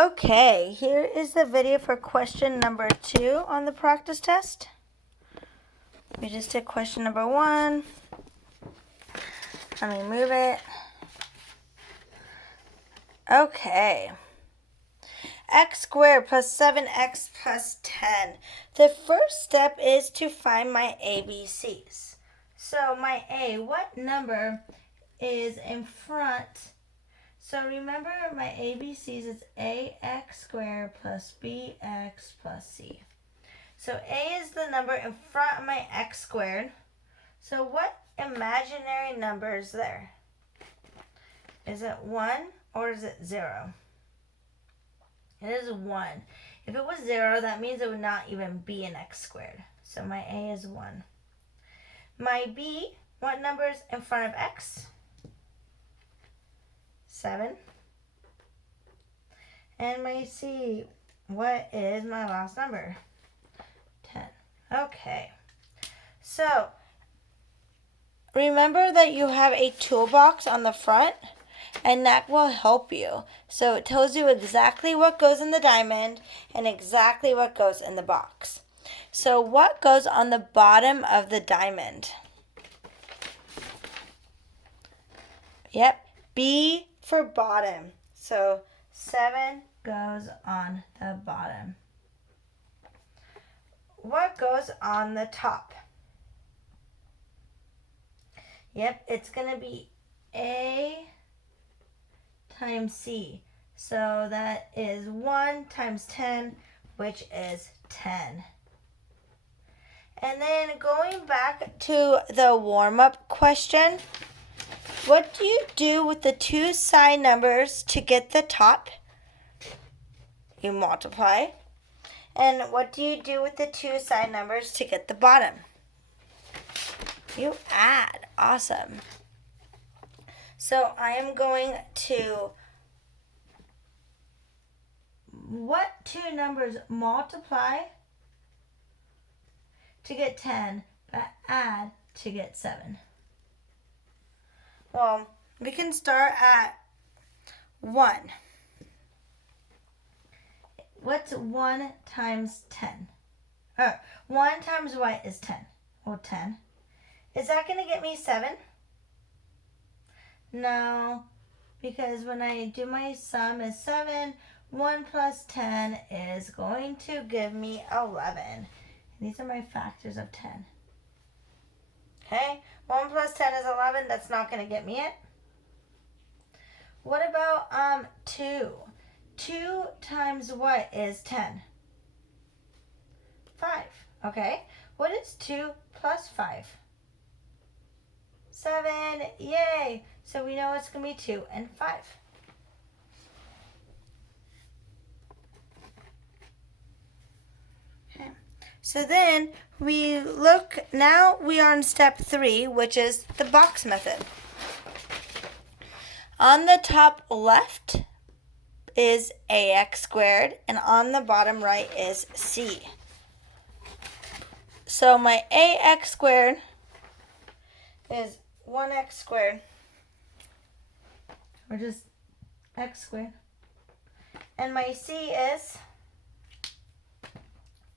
Okay, here is the video for question number 2 on the practice test. We just did question number 1. Let me move it. Okay. X squared plus 7x plus 10. The first step is to find my ABCs. So my A, what number is in front? So remember my ABCs is AX squared plus BX plus C. So A is the number in front of my X squared. So what imaginary number is there? Is it 1 or is it 0? It is 1. If it was 0, that means it would not even be an X squared. So my A is 1. My B, what number is in front of X? 7. And my C, what is my last number? 10. Okay. So, remember that you have a toolbox on the front, and that will help you. So it tells you exactly what goes in the diamond and exactly what goes in the box. So what goes on the bottom of the diamond? Yep, B for bottom. So 7 goes on the bottom. What goes on the top? Yep, it's going to be A times C. So that is 1 times 10, which is 10. And then going back to the warm-up question, what do you do with the two side numbers to get the top? You multiply. And what do you do with the two side numbers to get the bottom? You add. Awesome. So I am going to, what two numbers multiply to get 10, but add to get 7? Well, we can start at 1. What's 1 times 10? 1 times what is 10? Well, 10. Is that going to get me 7? No, because when I do my sum is 7, 1 plus 10 is going to give me 11. These are my factors of 10. Okay, 1 plus 10 is 11. That's not going to get me it. What about 2? 2 times what is 10? 5. Okay, what is 2 plus 5? 7. Yay! So we know it's going to be 2 and 5. Okay. So then we look, now we are on step 3, which is the box method. On the top left is AX squared, and on the bottom right is C. So my AX squared is 1x squared, or just x squared. And my C is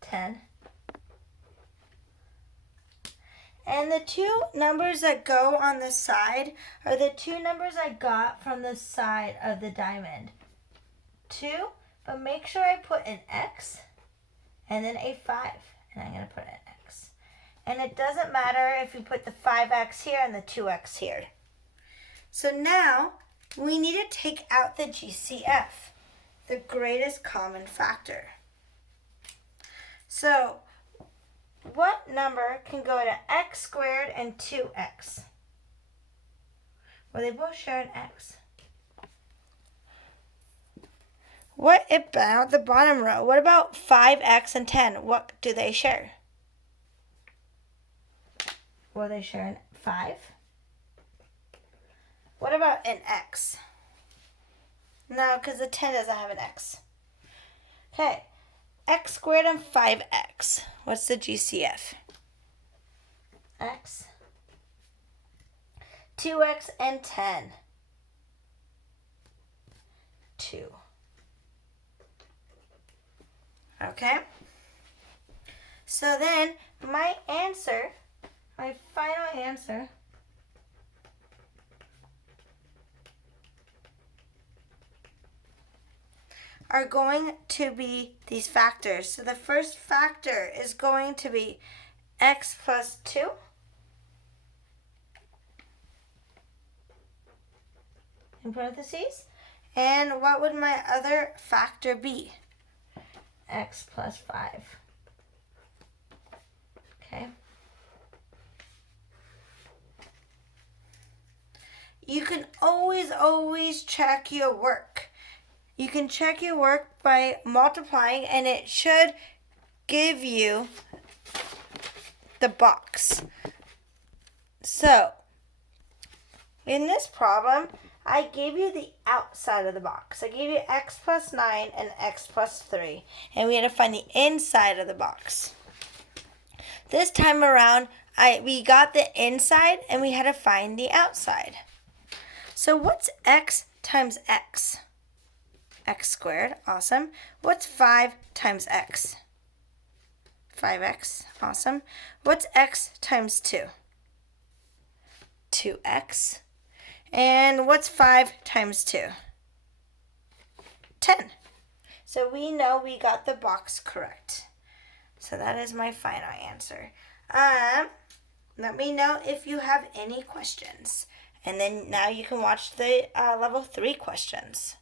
10. And the two numbers that go on the side are the two numbers I got from the side of the diamond. 2, but make sure I put an X and then a 5. And I'm going to put an X. And it doesn't matter if you put the 5x here and the 2x here. So now we need to take out the GCF, the greatest common factor. So what number can go to x squared and 2x? Well, they both share an x. What about the bottom row? What about 5x and 10? What do they share? Well, they share an 5. What about an x? No, because the 10 doesn't have an x. Okay, x squared and 5x. What's the GCF? X. 2x and 10. 2. Okay? So then my final answer are going to be these factors. So the first factor is going to be x plus 2. In parentheses. And what would my other factor be? X plus 5. Okay. You can always check your work. You can check your work by multiplying, and it should give you the box. So, in this problem, I gave you the outside of the box. I gave you x plus 9 and x plus 3, and we had to find the inside of the box. This time around, we got the inside, and we had to find the outside. So what's x times x? X squared, awesome. What's 5 times x? 5x, awesome. What's x times 2? 2x. And what's 5 times 2? 10. So we know we got the box correct. So that is my final answer. Let me know if you have any questions. And then now you can watch the level 3 questions.